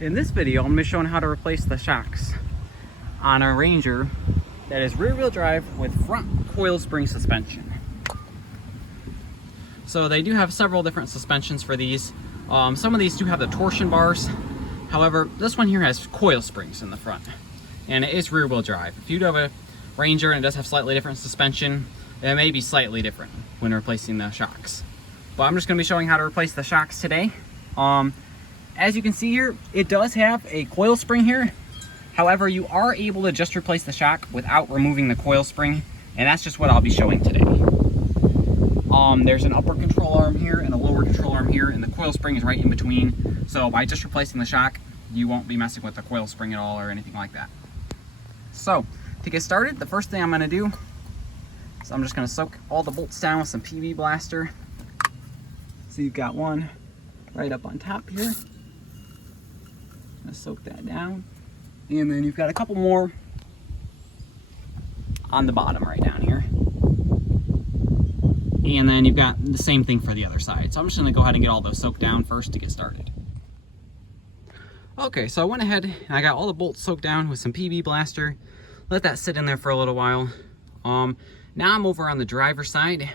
In this video, I'm going to be showing how to replace the shocks on a Ranger that is rear-wheel drive with front coil spring suspension. So they do have several different suspensions for these. Some of these do have the torsion bars. However, this one here has coil springs in the front, and it is rear-wheel drive. If you do have a Ranger and it does have slightly different suspension, it may be slightly different when replacing the shocks. But I'm just going to be showing how to replace the shocks today. As you can see here, it does have a coil spring here. However, you are able to just replace the shock without removing the coil spring, and that's just what I'll be showing today. There's an upper control arm here and a lower control arm here, and the coil spring is right in between. So by just replacing the shock, you won't be messing with the coil spring at all or anything like that. So to get started, the first thing I'm going to do is I'm just going to soak all the bolts down with some PB Blaster. So you've got one right up on top here. Gonna soak that down, and then you've got a couple more on the bottom right down here, and then you've got the same thing for the other side. So I'm just gonna go ahead and get all those soaked down first to get started. Okay, so I went ahead and I got all the bolts soaked down with some PB Blaster. Let that sit in there for a little while. Now I'm over on the driver's side,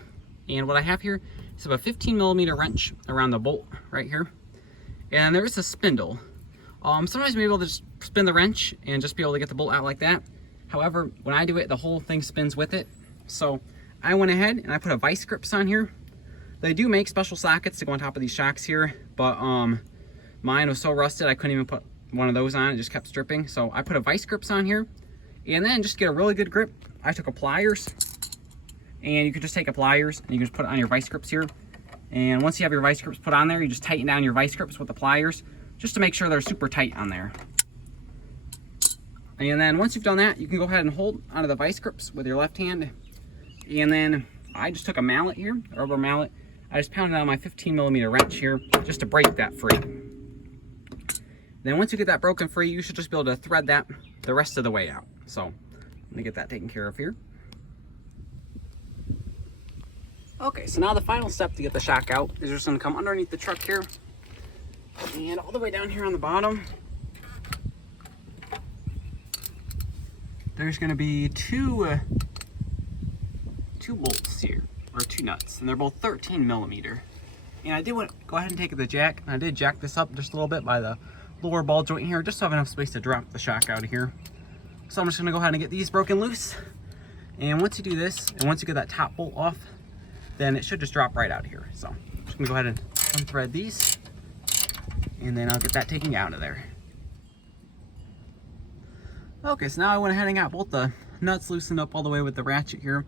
and what I have here is a 15mm wrench around the bolt right here, and there is a spindle. Sometimes you'll be able to just spin the wrench and just be able to get the bolt out like that. However, when I do it, the whole thing spins with it. So I went ahead and I put a vice grips on here. They do make special sockets to go on top of these shocks here, but mine was so rusted I couldn't even put one of those on. It just kept stripping. So I put a vice grips on here, and then just to get a really good grip, I took a pliers, and you could just take a pliers and you can just put it on your vice grips here. And once you have your vice grips put on there, you just tighten down your vice grips with the pliers, just to make sure they're super tight on there. And then once you've done that, you can go ahead and hold onto the vice grips with your left hand. And then I just took a mallet here, a rubber mallet. I just pounded on my 15mm wrench here just to break that free. Then once you get that broken free, you should just be able to thread that the rest of the way out. So I'm gonna get that taken care of here. Okay, so now the final step to get the shock out is just gonna come underneath the truck here, and all the way down here on the bottom, there's going to be two bolts here, or two nuts, and they're both 13mm. And I did want to go ahead and take the jack, and I did jack this up just a little bit by the lower ball joint here, just so I have enough space to drop the shock out of here. So I'm just going to go ahead and get these broken loose. And once you do this, and once you get that top bolt off, then it should just drop right out of here. So I'm just going to go ahead and unthread these, and then I'll get that taken out of there. Okay, so now I went ahead and got both the nuts loosened up all the way with the ratchet here.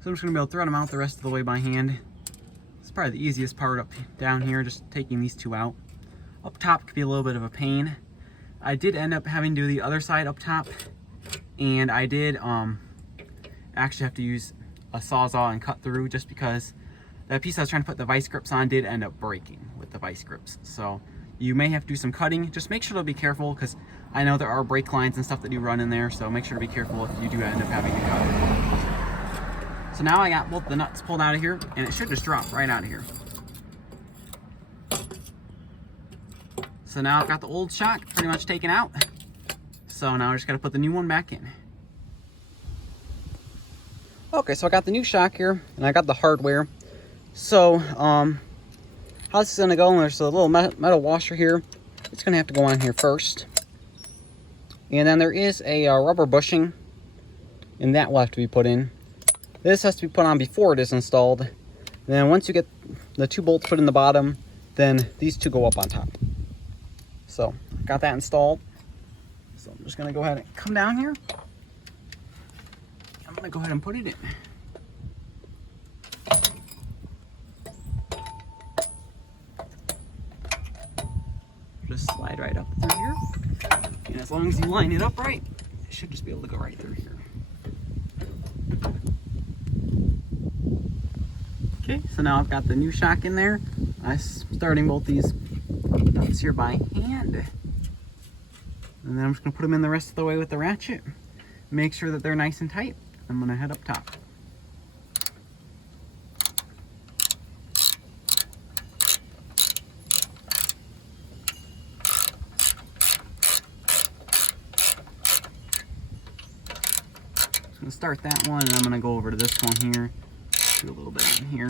So I'm just going to be able to thread them out the rest of the way by hand. It's probably the easiest part up down here, just taking these two out. Up top could be a little bit of a pain. I did end up having to do the other side up top, and I did actually have to use a Sawzall and cut through, just because that piece I was trying to put the vice grips on did end up breaking with the vice grips. So you may have to do some cutting. Just make sure to be careful, because I know there are brake lines and stuff that do run in there, so make sure to be careful if you do end up having to cut. So now I got both the nuts pulled out of here, and it should just drop right out of here. So now I've got the old shock pretty much taken out. So now I just got to put the new one back in. Okay, so I got the new shock here, and I got the hardware. So how this is going to go, there's a little metal washer here. It's going to have to go on here first. And then there is a rubber bushing, and that will have to be put in. This has to be put on before it is installed. And then once you get the two bolts put in the bottom, then these two go up on top. So got that installed. So I'm just going to go ahead and come down here. I'm going to go ahead and put it in. Just slide right up through here, and as long as you line it up right, it should just be able to go right through here. Okay, so now I've got the new shock in there. I'm starting both these nuts here by hand, and then I'm just going to put them in the rest of the way with the ratchet. Make sure that they're nice and tight. I'm going to head up top. gonna start that one, and I'm gonna go over to this one here, do a little bit in here,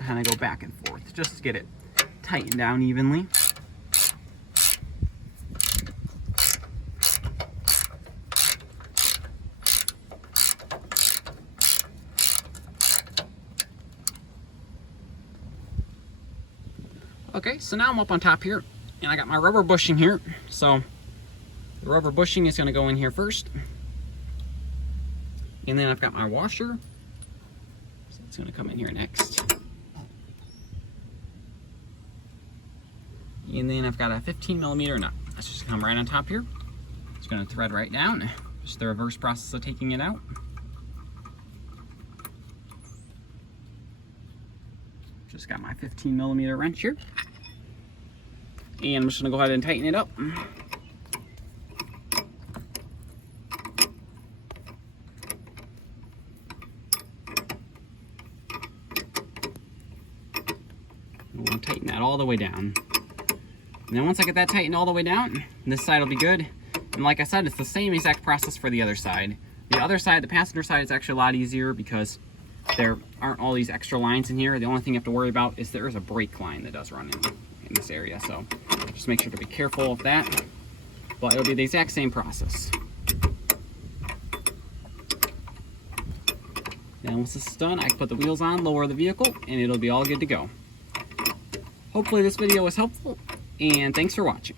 kind of go back and forth just to get it tightened down evenly. Okay, so now I'm up on top here, and I got my rubber bushing here. So the rubber bushing is going to go in here first, and then I've got my washer, so it's going to come in here next. And then I've got a 15mm nut. That's just going to come right on top here. It's going to thread right down. Just the reverse process of taking it out. Just got my 15mm wrench here. And I'm just going to go ahead and tighten it up. We'll tighten that all the way down. And then once I get that tightened all the way down, this side will be good. And like I said, it's the same exact process for the other side. The other side, the passenger side, is actually a lot easier because there aren't all these extra lines in here. The only thing you have to worry about is there is a brake line that does run in this area. So just make sure to be careful of that. But it'll be the exact same process. Now once this is done, I can put the wheels on, lower the vehicle, and it'll be all good to go. Hopefully this video was helpful, and thanks for watching.